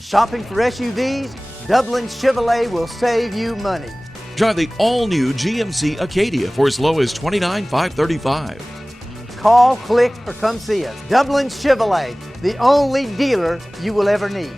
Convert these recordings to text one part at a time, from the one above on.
Shopping for SUVs? Dublin Chevrolet will save you money. Drive the all-new GMC Acadia for as low as $29,535. Call, click, or come see us. Dublin Chevrolet, the only dealer you will ever need.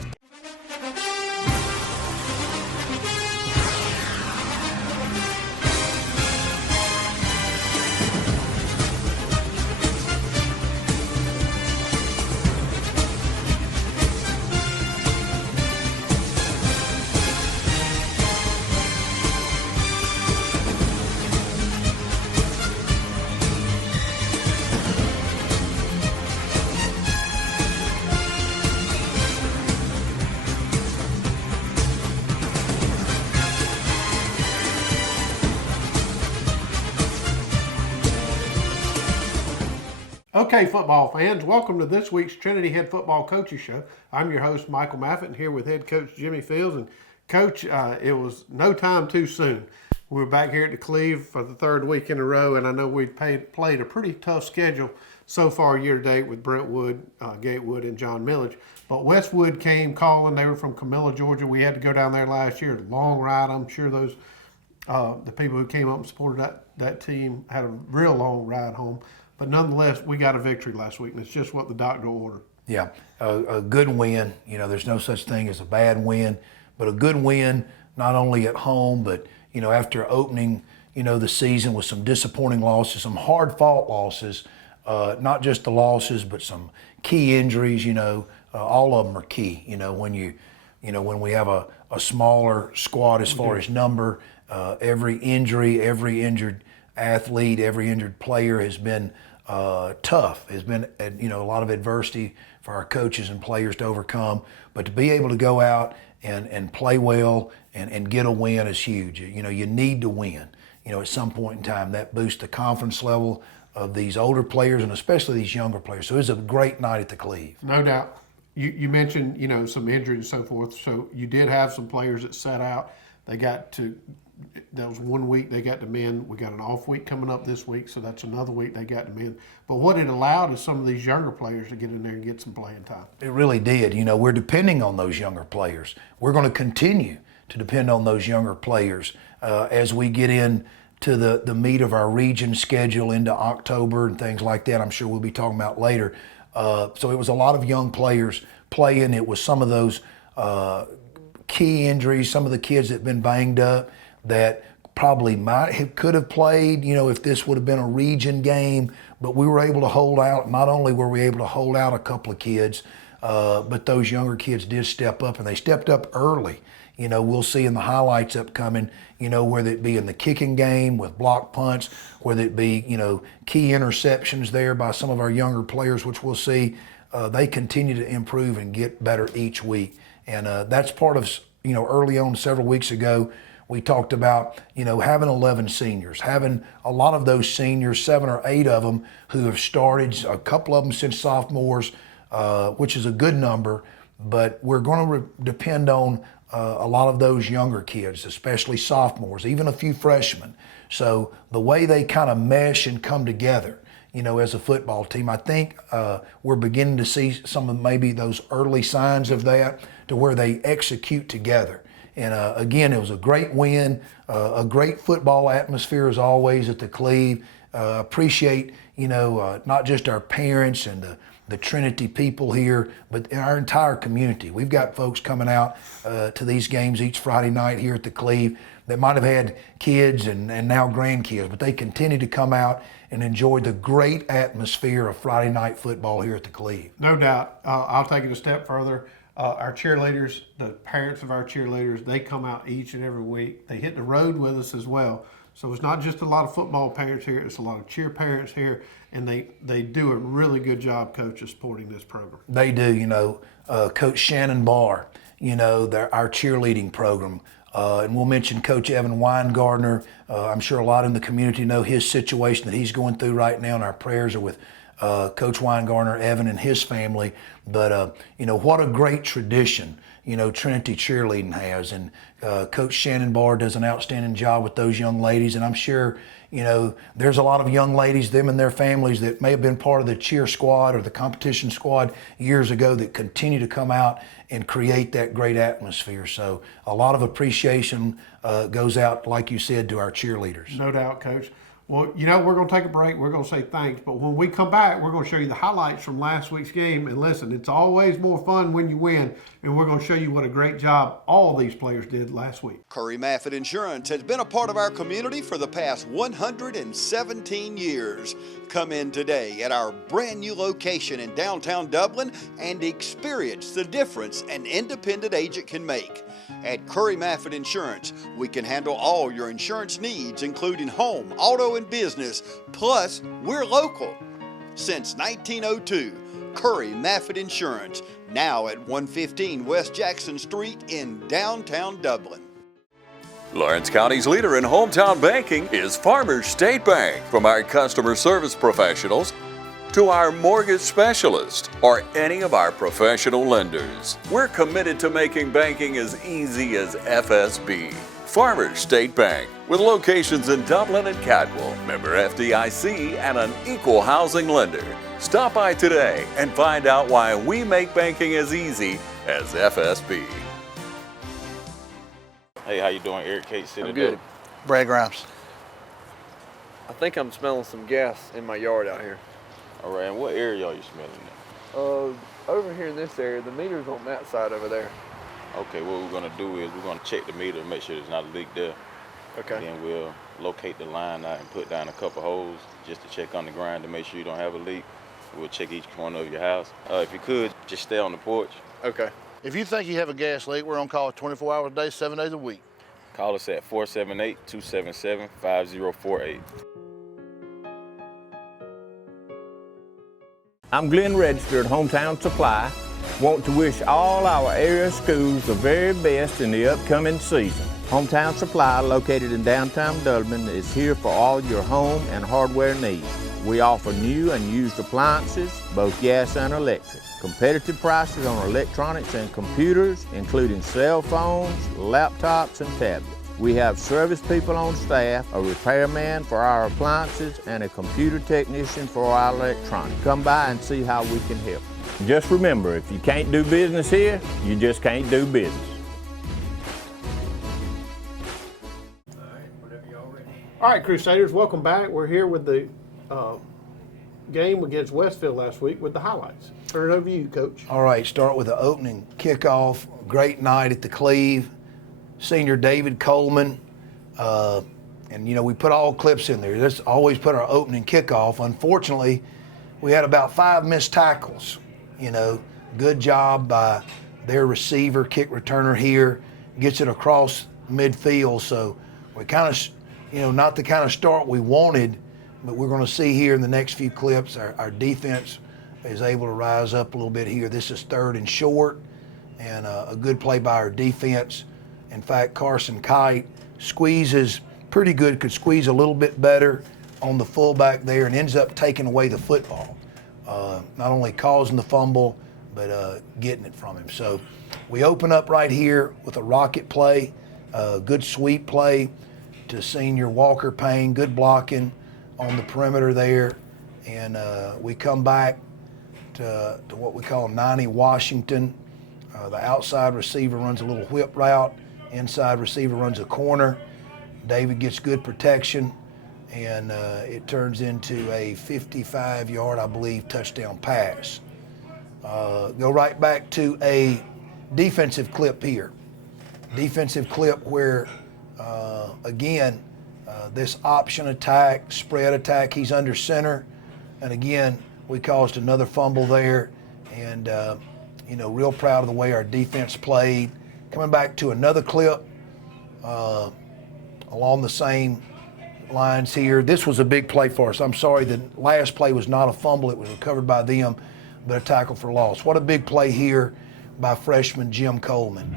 Okay, football fans, welcome to this week's Trinity Head Football Coaches Show. I'm your host, Michael Maffett, and here with head coach Jimmy Fields. And Coach, it was no time too soon. We're back here at the Cleve for the third week in a row, and I know we've played a pretty tough schedule so far year to date with Brentwood, Gatewood, and John Millage. But Westwood came calling. They were from Camilla, Georgia. We had to go down there last year. Long ride. I'm sure those the people who came up and supported that team had a real long ride home. But nonetheless, we got a victory last week, and it's just what the doctor ordered. Yeah, a good win. You know, there's no such thing as a bad win, but a good win not only at home, but, you know, after opening, you know, the season with some disappointing losses, some hard-fought losses, not just the losses, but some key injuries. You know, all of them are key. You know, when we have a smaller squad as far as number, every injury, every injured athlete, every injured player has been tough. Has been, you know, a lot of adversity for our coaches and players to overcome. But to be able to go out and play well and get a win is huge. You know, you need to win. You know, at some point in time, that boosts the confidence level of these older players and especially these younger players. So it was a great night at the Cleve. No doubt. You mentioned, you know, some injuries and so forth. So you did have some players that sat out. That was 1 week they got to mend. We got an off week coming up this week, so that's another week they got to mend. But what it allowed is some of these younger players to get in there and get some playing time. It really did. You know, we're depending on those younger players. We're going to continue to depend on those younger players as we get in to the meat of our region schedule into October and things like that. I'm sure we'll be talking about later. So it was a lot of young players playing. It was some of those key injuries, some of the kids that have been banged up that probably could have played, you know, if this would have been a region game, but we were able to hold out. Not only were we able to hold out a couple of kids, but those younger kids did step up, and they stepped up early. You know, we'll see in the highlights upcoming, you know, whether it be in the kicking game with block punts, whether it be, you know, key interceptions there by some of our younger players, which we'll see. They continue to improve and get better each week. And that's part of, you know, early on several weeks ago, we talked about, you know, having 11 seniors, having a lot of those seniors, 7 or 8 of them who have started, a couple of them since sophomores, which is a good number, but we're going to depend on a lot of those younger kids, especially sophomores, even a few freshmen. So the way they kind of mesh and come together, you know, as a football team, I think we're beginning to see some of maybe those early signs of that to where they execute together. And again, it was a great win, a great football atmosphere as always at the Cleve. Appreciate, you know, not just our parents and the Trinity people here, but our entire community. We've got folks coming out to these games each Friday night here at the Cleve that might have had kids and now grandkids, but they continue to come out and enjoy the great atmosphere of Friday night football here at the Cleve. No doubt. I'll take it a step further. Our cheerleaders, the parents of our cheerleaders, they come out each and every week. They hit the road with us as well. So it's not just a lot of football parents here, it's a lot of cheer parents here, and they do a really good job, Coach, of supporting this program. They do. You know, Coach Shannon Barr, you know, our cheerleading program. And we'll mention Coach Evan Weingartner. I'm sure a lot in the community know his situation that he's going through right now, and our prayers are with Coach Weingartner, Evan, and his family. But, what a great tradition, Trinity cheerleading has. And Coach Shannon Barr does an outstanding job with those young ladies. And I'm sure, there's a lot of young ladies, them and their families, that may have been part of the cheer squad or the competition squad years ago that continue to come out and create that great atmosphere. So a lot of appreciation goes out, like you said, to our cheerleaders. No doubt, Coach. Well, we're going to take a break. We're going to say thanks. But when we come back, we're going to show you the highlights from last week's game. And listen, it's always more fun when you win. And we're going to show you what a great job all these players did last week. Curry Maffitt Insurance has been a part of our community for the past 117 years. Come in today at our brand new location in downtown Dublin and experience the difference an independent agent can make. At Curry Maffitt Insurance, we can handle all your insurance needs, including home, auto, and business. Plus, we're local. Since 1902, Curry Maffitt Insurance, now at 115 West Jackson Street in downtown Dublin. Lawrence County's leader in hometown banking is Farmers State Bank. From our customer service professionals to our mortgage specialist or any of our professional lenders, we're committed to making banking as easy as FSB. Farmers State Bank, with locations in Dublin and Cadwell, member FDIC, and an equal housing lender. Stop by today and find out why we make banking as easy as FSB. Hey, how you doing? Eric Kate City. I'm good. Brad Grimes. I think I'm smelling some gas in my yard out here. All right, and what area are you smelling at? Over here in this area, the meter's on that side over there. Okay, what we're gonna do is we're gonna check the meter and make sure there's not a leak there. Okay. Then we'll locate the line out and put down a couple holes just to check on the ground to make sure you don't have a leak. We'll check each corner of your house. If you could, just stay on the porch. Okay. If you think you have a gas leak, we're on call 24 hours a day, 7 days a week. Call us at 478-277-5048. I'm Glenn Register at Hometown Supply. Want to wish all our area schools the very best in the upcoming season. Hometown Supply, located in downtown Dublin, is here for all your home and hardware needs. We offer new and used appliances, both gas and electric. Competitive prices on electronics and computers, including cell phones, laptops, and tablets. We have service people on staff, a repairman for our appliances, and a computer technician for our electronics. Come by and see how we can help. Just remember, if you can't do business here, you just can't do business. All right, Crusaders, welcome back. We're here with the game against Westfield last week with the highlights. Turn it over to you, Coach. All right, start with the opening kickoff. Great night at the Cleve. Senior David Coleman. And, we put all clips in there. Let's always put our opening kickoff. Unfortunately, we had about 5 missed tackles. Good job by their receiver, kick returner here. Gets it across midfield. So we kind of, not the kind of start we wanted, but we're going to see here in the next few clips our defense is able to rise up a little bit here. This is 3rd and short, and a good play by our defense. In fact, Carson Kite squeezes pretty good, could squeeze a little bit better on the fullback there and ends up taking away the football. Not only causing the fumble, but getting it from him. So we open up right here with a rocket play, good sweep play to senior Walker Payne, good blocking on the perimeter there. And we come back to what we call 90 Washington. The outside receiver runs a little whip route. Inside receiver runs a corner. David gets good protection, and it turns into a 55-yard, I believe, touchdown pass. Go right back to a defensive clip here. Defensive clip where, again, this option attack, spread attack, he's under center. And again, we caused another fumble there. And, real proud of the way our defense played. Coming back to another clip along the same lines here. This was a big play for us. I'm sorry, the last play was not a fumble. It was recovered by them, but a tackle for loss. What a big play here by freshman Jim Coleman.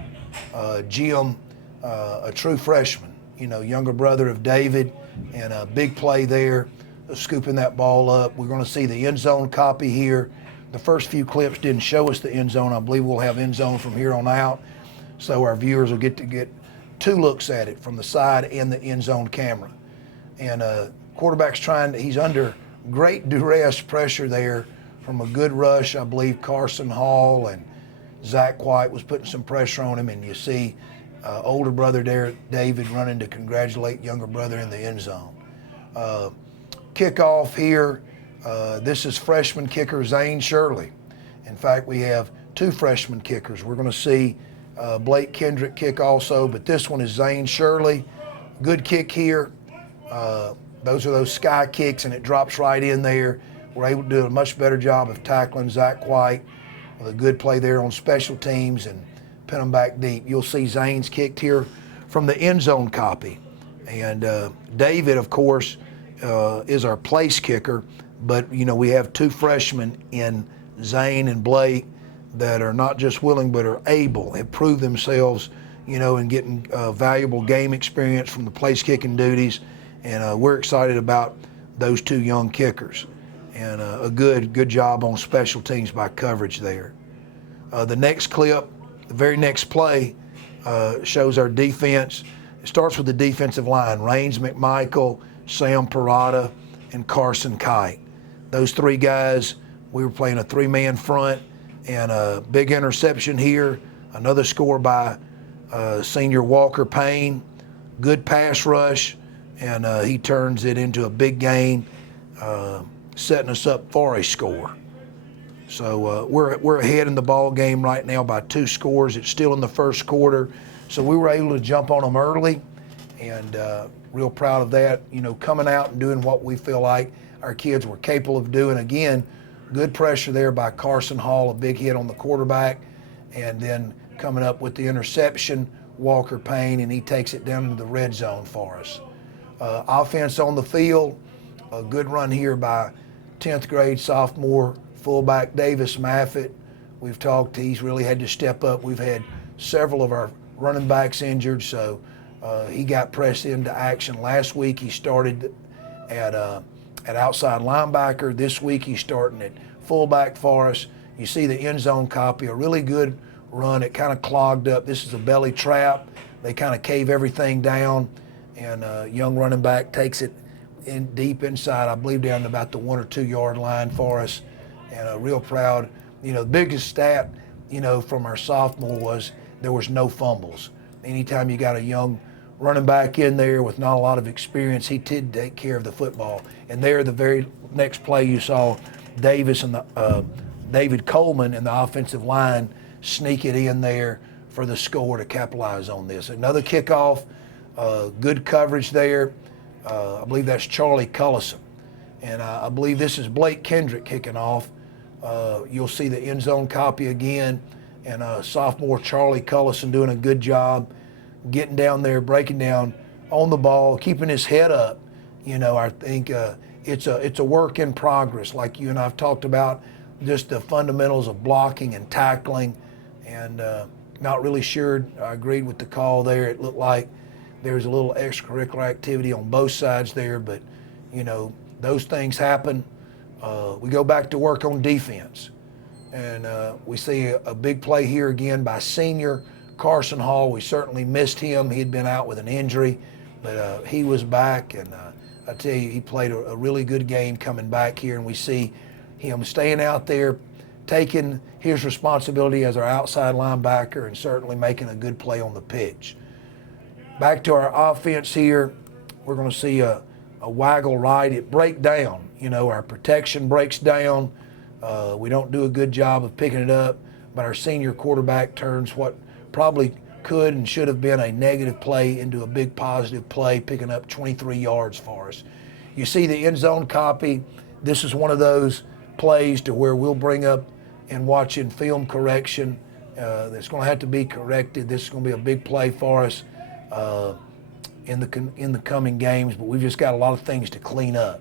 Jim, a true freshman, younger brother of David, and a big play there. scooping that ball up. We're going to see the end zone copy here. The first few clips didn't show us the end zone. I believe we'll have end zone from here on out, so our viewers will get 2 looks at it from the side and the end zone camera. And quarterback's he's under great duress pressure there from a good rush. I believe Carson Hall and Zach White was putting some pressure on him, and you see older brother there, David, running to congratulate younger brother in the end zone. Kickoff here, this is freshman kicker Zane Shirley. In fact, we have 2 freshman kickers. We're going to see Blake Kendrick kick also, but this one is Zane Shirley. Good kick here. Those are those sky kicks, and it drops right in there. We're able to do a much better job of tackling Zach White with a good play there on special teams and pin them back deep. You'll see Zane's kicked here from the end zone copy. And David, of course, is our place kicker, but we have 2 freshmen in Zane and Blake that are not just willing but are able, have proved themselves, in getting valuable game experience from the place kicking duties. And we're excited about those 2 young kickers. And a good job on special teams by coverage there. The next clip, the very next play, shows our defense. It starts with the defensive line, Raines McMichael, Sam Parada, and Carson Kite. Those 3 guys, we were playing a 3-man front, and a big interception here, another score by senior Walker Payne, good pass rush, and he turns it into a big gain, setting us up for a score. So we're ahead in the ball game right now by 2 scores. It's still in the first quarter, so we were able to jump on them early, and real proud of that. Coming out and doing what we feel like our kids were capable of doing. Again, good pressure there by Carson Hall, a big hit on the quarterback, and then coming up with the interception, Walker Payne, and he takes it down into the red zone for us. Offense on the field, a good run here by 10th grade sophomore fullback Davis Maffitt. We've talked, he's really had to step up. We've had several of our running backs injured, so he got pressed into action. Last week he started at outside linebacker. This week he's starting at fullback for us. You see the end zone copy, a really good run. It kind of clogged up. This is a belly trap. They kind of cave everything down, and young running back takes it in deep inside, I believe down to about the 1 or 2 yard line for us, and real proud. The biggest stat, from our sophomore was there was no fumbles. Anytime you got a young running back in there with not a lot of experience, he did take care of the football. And there, the very next play, you saw Davis and David Coleman and the offensive line sneak it in there for the score to capitalize on this. Another kickoff, good coverage there. I believe that's Charlie Cullison. And I believe this is Blake Kendrick kicking off. You'll see the end zone copy again, and sophomore Charlie Cullison doing a good job getting down there, breaking down on the ball, keeping his head up. I think it's a work in progress, like you and I've talked about, just the fundamentals of blocking and tackling, and not really sure I agreed with the call there. It looked like there was a little extracurricular activity on both sides there, but those things happen. We go back to work on defense, and we see a big play here again by senior Carson Hall. We certainly missed him. He had been out with an injury, but he was back, and I tell you, he played a really good game coming back here, and we see him staying out there, taking his responsibility as our outside linebacker, and certainly making a good play on the pitch. Back to our offense here, we're going to see a waggle right. It break down. Our protection breaks down. We don't do a good job of picking it up, but our senior quarterback turns what probably could and should have been a negative play into a big positive play, picking up 23 yards for us. You see the end zone copy. This is one of those plays to where we'll bring up and watch in film correction. It's going to have to be corrected. This is going to be a big play for us in the coming games, but we've just got a lot of things to clean up.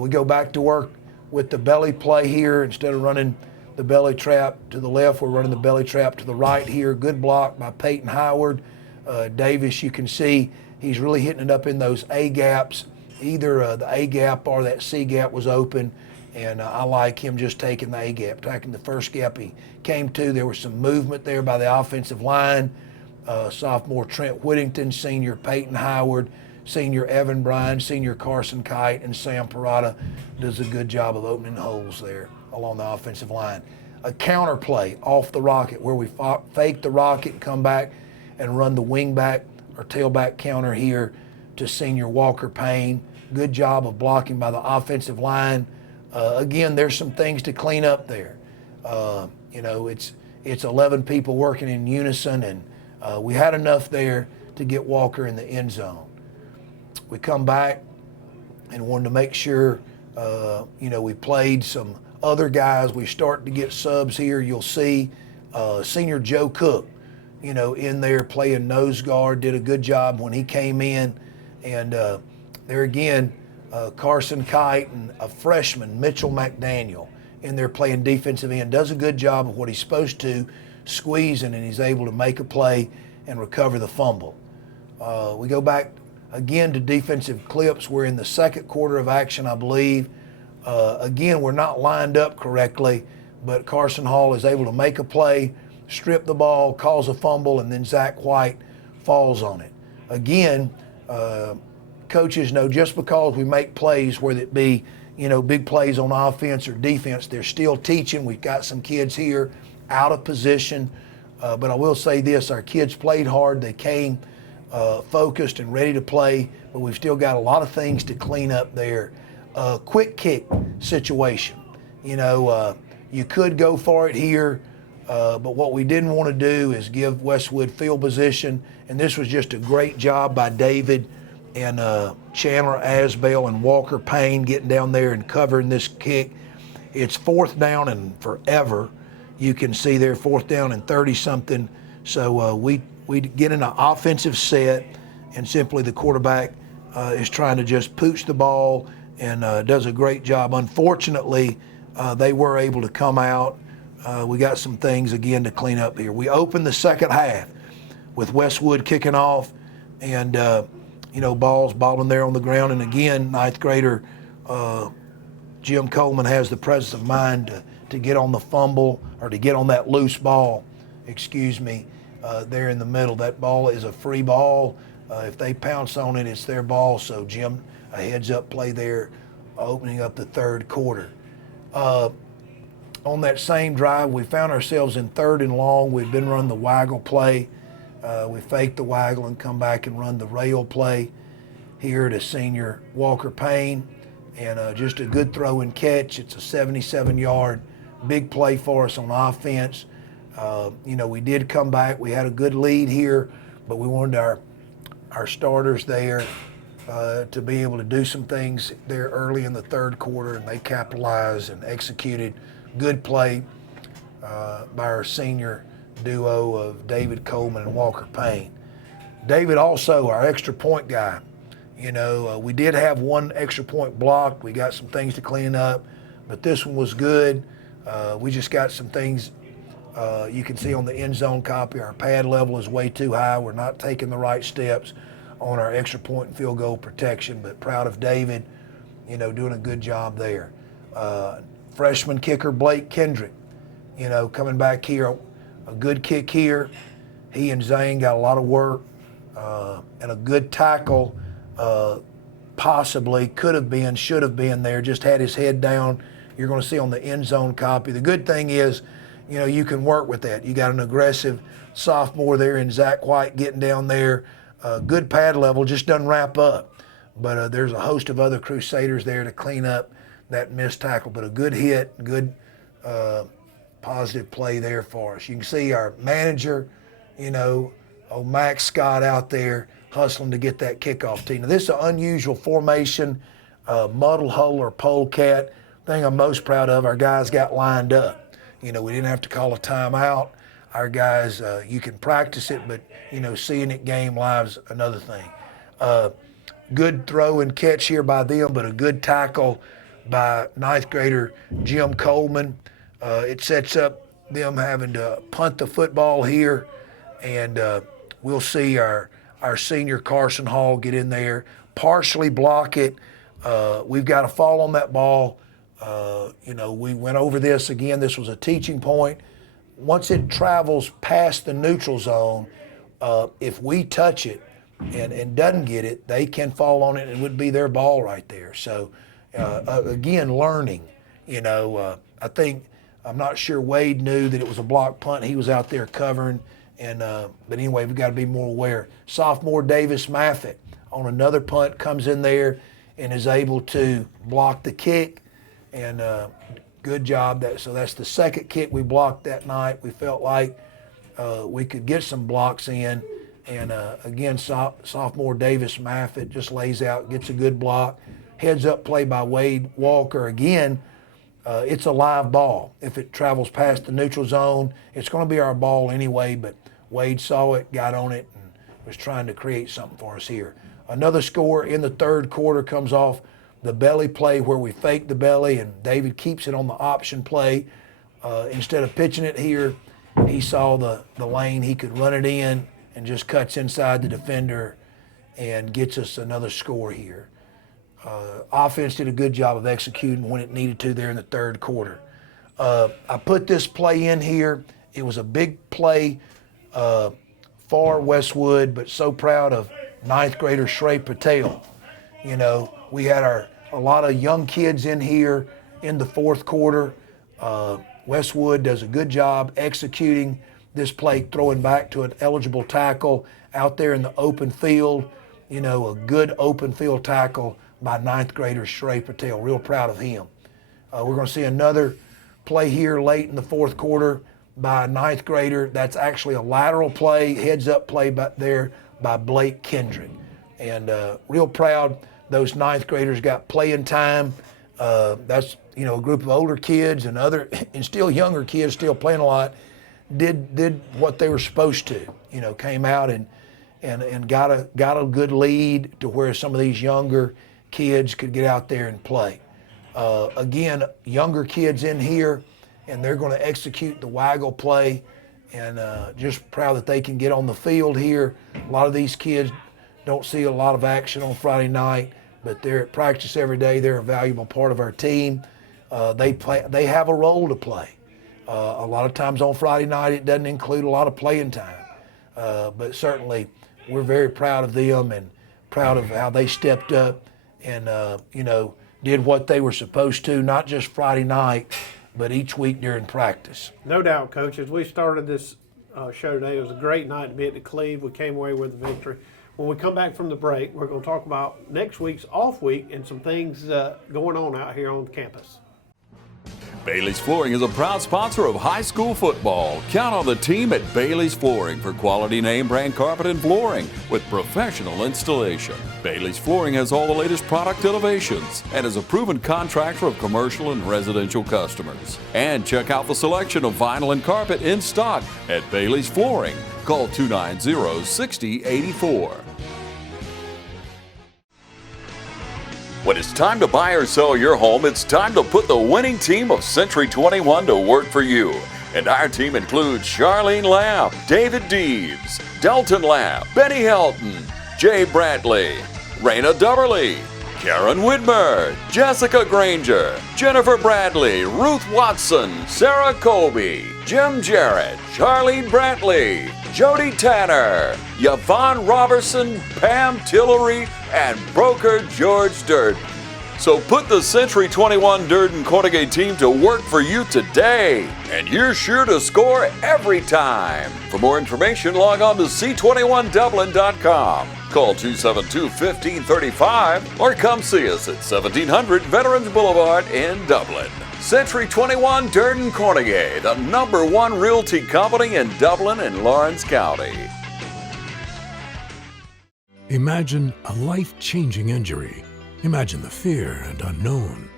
We go back to work with the belly play here. Instead of running the belly trap to the left, we're running the belly trap to the right here. Good block by Peyton Howard. Davis, you can see he's really hitting it up in those A gaps either the A gap or that C gap was open, and I like him just taking the A gap, taking the first gap he came to. There was some movement there by the offensive line. Sophomore Trent Whittington, senior Peyton Howard, senior Evan Bryan, senior Carson Kite, and Sam Parada does a good job of opening holes there along the offensive line. A counter play off the rocket where we fake the rocket and come back and run the wing back or tailback counter here to senior Walker Payne. Good job of blocking by the offensive line. Again, there's some things to clean up there. You know, it's 11 people working in unison, and we had enough there to get Walker in the end zone. We come back and wanted to make sure, you know, we played some other guys. We start to get subs here. You'll see senior Joe Cook, you know, in there playing nose guard, did a good job when he came in. And there again, Carson Kite and a freshman, Mitchell McDaniel, in there playing defensive end, does a good job of what he's supposed to, squeezing, and he's able to make a play and recover the fumble. We go back again to defensive clips. We're in the second quarter of action, I believe. Again, we're not lined up correctly, but Carson Hall is able to make a play, strip the ball, cause a fumble, and then Zach White falls on it. Again, coaches know just because we make plays, whether it be, you know, big plays on offense or defense, they're still teaching. We've got some kids here out of position, but I will say this, our kids played hard. They came focused and ready to play, but we've still got a lot of things to clean up there. Quick kick situation. You know, you could go for it here, but what we didn't want to do is give Westwood field position, and this was just a great job by David and Chandler Asbell and Walker Payne getting down there and covering this kick. It's 4th down and forever. You can see there 4th down and 30-something. So we get in an offensive set, and simply the quarterback is trying to just pooch the ball and does a great job. Unfortunately, they were able to come out. We got some things again to clean up here. We opened the second half with Westwood kicking off, and you know, balling there on the ground. And again, 9th grader Jim Coleman has the presence of mind to get on the fumble, or to get on that loose ball, there in the middle. That ball is a free ball. If they pounce on it, it's their ball. So Jim, a heads-up play there, opening up the third quarter. On that same drive, we found ourselves in 3rd and long. We'd been running the waggle play. We faked the waggle and come back and run the rail play here to senior Walker Payne. And just a good throw and catch. It's a 77-yard big play for us on offense. You know, we did come back. We had a good lead here, but we wanted our starters there to be able to do some things there early in the third quarter, and they capitalized and executed. Good play by our senior duo of David Coleman and Walker Payne. David also our extra point guy. You know, we did have one extra point blocked. We got some things to clean up, but this one was good. We just got some things you can see on the end zone copy. Our pad level is way too high. We're not taking the right steps on our extra point and field goal protection, but proud of David, you know, doing a good job there. Freshman kicker Blake Kendrick, you know, coming back here, a good kick here. He and Zane got a lot of work and a good tackle, possibly could have been, should have been there, just had his head down. You're going to see on the end zone copy. The good thing is, you know, you can work with that. You got an aggressive sophomore there in Zach White getting down there. Good pad level, just doesn't wrap up. But there's a host of other Crusaders there to clean up that missed tackle. But a good hit, good positive play there for us. You can see our manager, you know, Max Scott out there hustling to get that kickoff tee. Now this is an unusual formation, muddle huddle or polecat. Thing I'm most proud of, our guys got lined up. You know, we didn't have to call a timeout. Our guys, you can practice it, but, you know, seeing it game live's another thing. Good throw and catch here by them, but a good tackle by 9th grader Jim Coleman. It sets up them having to punt the football here, and we'll see our senior Carson Hall get in there, partially block it. We've got to fall on that ball. We went over this again. This was a teaching point. Once it travels past the neutral zone, if we touch it and doesn't get it, they can fall on it and it would be their ball right there. So, again, learning. I'm not sure Wade knew that it was a block punt. He was out there covering. But anyway, we've got to be more aware. Sophomore Davis Maffett on another punt comes in there and is able to block the kick. And good job. So that's the second kick we blocked that night. We felt like we could get some blocks in. And again, sophomore Davis Maffett just lays out, gets a good block. Heads up play by Wade Walker. Again, it's a live ball. If it travels past the neutral zone, it's going to be our ball anyway, but Wade saw it, got on it, and was trying to create something for us here. Another score in the third quarter comes off the belly play where we fake the belly, and David keeps it on the option play. Instead of pitching it here, he saw the lane. He could run it in and just cuts inside the defender and gets us another score here. Offense did a good job of executing when it needed to there in the third quarter. I put this play in here. It was a big play for Westwood, but so proud of ninth grader Shrey Patel. We had a lot of young kids in here in the fourth quarter. Westwood does a good job executing this play, throwing back to an eligible tackle out there in the open field. A good open field tackle by ninth grader Shrey Patel. Real proud of him. We're going to see another play here late in the fourth quarter by a ninth grader. That's actually a lateral play, heads up play back there by Blake Kendrick. And real proud those ninth graders got playing time. That's a group of older kids and still younger kids still playing a lot. Did what they were supposed to. Came out and got a good lead to where some of these younger kids could get out there and play. Again, younger kids in here, and they're going to execute the waggle play, and just proud that they can get on the field here. A lot of these kids don't see a lot of action on Friday night, but they're at practice every day. They're a valuable part of our team. They have a role to play. A lot of times on Friday night, it doesn't include a lot of playing time, but certainly we're very proud of them and proud of how they stepped up and did what they were supposed to, not just Friday night, but each week during practice. No doubt, Coach. As we started this show today, it was a great night to be at the Cleve. We came away with a victory. When we come back from the break, we're going to talk about next week's off week and some things going on out here on campus. Bailey's Flooring is a proud sponsor of high school football. Count on the team at Bailey's Flooring for quality name brand carpet and flooring with professional installation. Bailey's Flooring has all the latest product innovations and is a proven contractor of commercial and residential customers. And check out the selection of vinyl and carpet in stock at Bailey's Flooring. Call 290-6084. When it's time to buy or sell your home, it's time to put the winning team of Century 21 to work for you. And our team includes Charlene Lamb, David Deeves, Delton Lamb, Benny Helton, Jay Brantley, Raina Dubberly, Karen Widmer, Jessica Granger, Jennifer Bradley, Ruth Watson, Sarah Colby, Jim Jarrett, Charlene Brantley, Jody Tanner, Yvonne Robertson, Pam Tillery, and broker George Durden. So put the Century 21 Durden Cornegay team to work for you today, and you're sure to score every time. For more information, log on to c21dublin.com. Call 272-1535 or come see us at 1700 Veterans Boulevard in Dublin. Century 21 Durden Cornegay, the #1 realty company in Dublin and Lawrence County. Imagine a life-changing injury. Imagine the fear and unknown.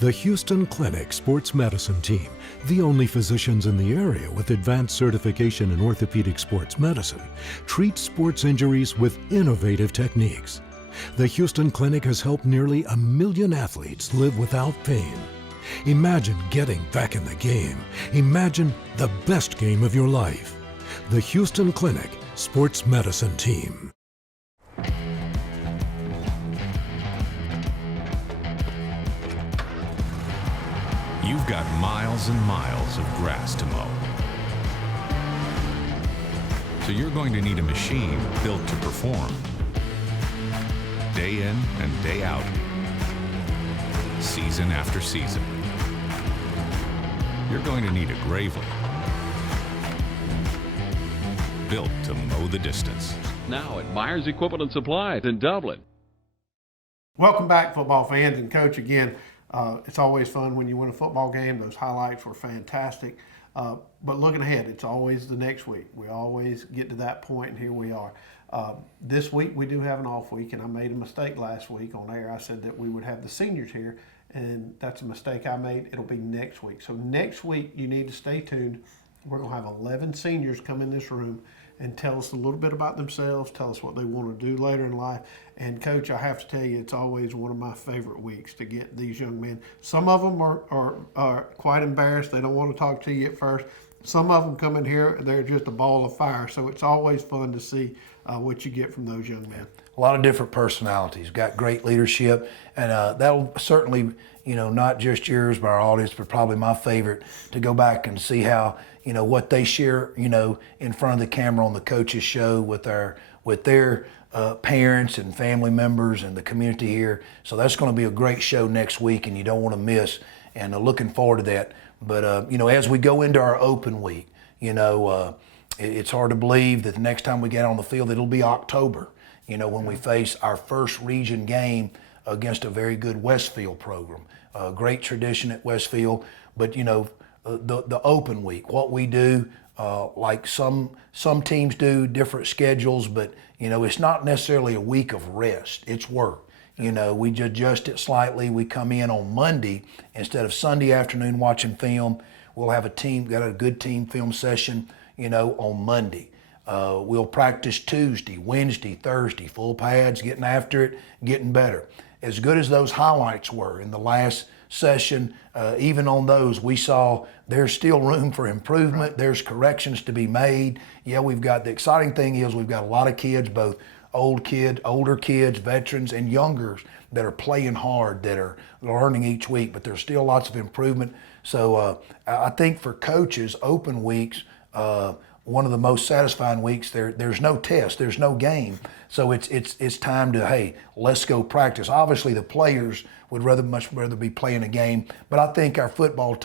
The Houston Clinic Sports Medicine Team, the only physicians in the area with advanced certification in orthopedic sports medicine, treats sports injuries with innovative techniques. The Houston Clinic has helped nearly 1 million athletes live without pain. Imagine getting back in the game. Imagine the best game of your life. The Houston Clinic Sports Medicine Team. you've got miles and miles of grass to mow. So you're going to need a machine built to perform. Day in and day out. Season after season. You're going to need a Gravely. Built to mow the distance. Now at Myers Equipment & Supply in Dublin. Welcome back, football fans. And Coach, again, it's always fun when you win a football game. Those highlights were fantastic. But looking ahead, it's always the next week. We always get to that point, and here we are. This week we do have an off week, and I made a mistake last week on air. I said that we would have the seniors here, and that's a mistake I made. It'll be next week. So next week you need to stay tuned. We're going to have 11 seniors come in this room and tell us a little bit about themselves, tell us what they want to do later in life. And Coach, I have to tell you, it's always one of my favorite weeks to get these young men. Some of them are quite embarrassed. They don't want to talk to you at first. Some of them come in here, they're just a ball of fire. So it's always fun to see what you get from those young men. A lot of different personalities, got great leadership, and that'll certainly, not just yours, but our audience, but probably my favorite, to go back and see how, what they share, in front of the camera on the coaches show with their parents and family members and the community here. So that's going to be a great show next week, and you don't want to miss, and looking forward to that. But, as we go into our open week, it's hard to believe that the next time we get on the field, it'll be October, when we face our first region game against a very good Westfield program. Great tradition at Westfield, but, the open week, what we do, like some teams do, different schedules, but, it's not necessarily a week of rest. It's work. We just adjust it slightly. We come in on Monday instead of Sunday afternoon watching film. We'll have got a good team film session, on Monday. We'll practice Tuesday, Wednesday, Thursday, full pads, getting after it, getting better. As good as those highlights were in the last session, even on those, we saw there's still room for improvement. There's corrections to be made. Yeah, the exciting thing is we've got a lot of kids, both older kids, veterans, and youngers that are playing hard, that are learning each week, but there's still lots of improvement. So I think for coaches, open weeks, one of the most satisfying weeks. There's no test, there's no game, so it's time to, hey, let's go practice. Obviously, the players would much rather be playing a game, but I think our football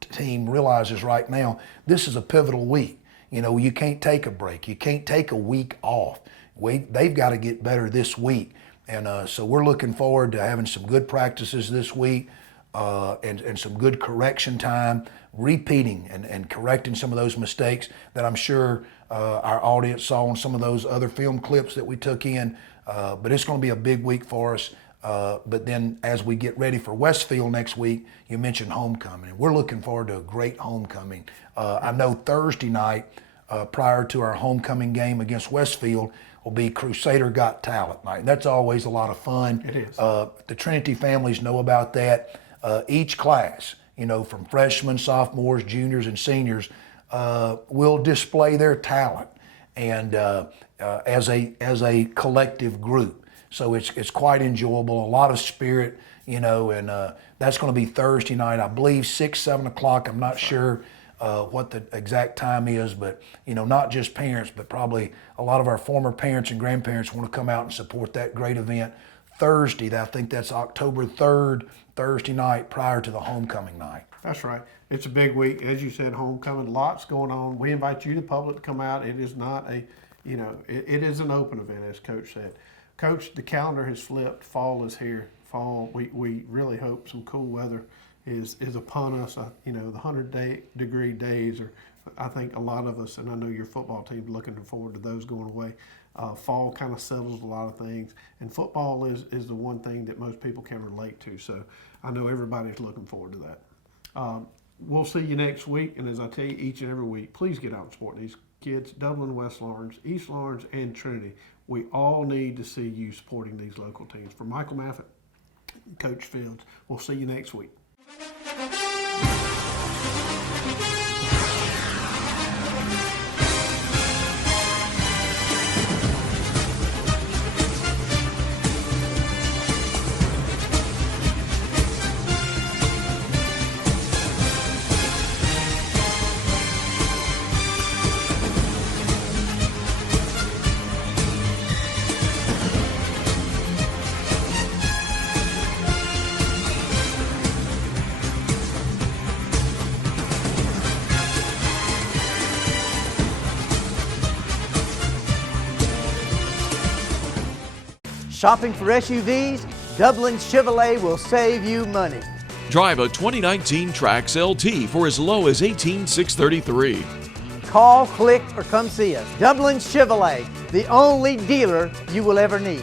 team realizes right now this is a pivotal week. You can't take a break, you can't take a week off. They've got to get better this week, and so we're looking forward to having some good practices this week. And some good correction time, repeating and correcting some of those mistakes that I'm sure our audience saw on some of those other film clips that we took in. But it's going to be a big week for us. But then as we get ready for Westfield next week, you mentioned homecoming. We're looking forward to a great homecoming. I know Thursday night, prior to our homecoming game against Westfield, will be Crusader Got Talent night. And that's always a lot of fun. It is. The Trinity families know about that. Each class, from freshmen, sophomores, juniors, and seniors, will display their talent, and as a collective group. So it's quite enjoyable, a lot of spirit, and that's going to be Thursday night, I believe 6, 7 o'clock. I'm not sure what the exact time is, but not just parents, but probably a lot of our former parents and grandparents want to come out and support that great event. Thursday, I think that's October 3rd, Thursday night prior to the homecoming night. That's right. It's a big week. As you said, homecoming, lots going on. We invite you, the public, to come out. It is not it is an open event, as Coach said. Coach, the calendar has flipped. Fall is here. Fall, we really hope some cool weather is upon us. The 100-degree days are, I think, a lot of us, and I know your football team, looking forward to those going away. Fall kind of settles a lot of things, and football is the one thing that most people can relate to. So I know everybody's looking forward to that. We'll see you next week, and as I tell you each and every week, please get out and support these kids. Dublin, West Lawrence, East Lawrence, and Trinity. We all need to see you supporting these local teams. For Michael Maffett, Coach Fields, we'll see you next week. Shopping for SUVs? Dublin Chevrolet will save you money. Drive a 2019 Trax LT for as low as $18,633. Call, click, or come see us. Dublin Chevrolet, the only dealer you will ever need.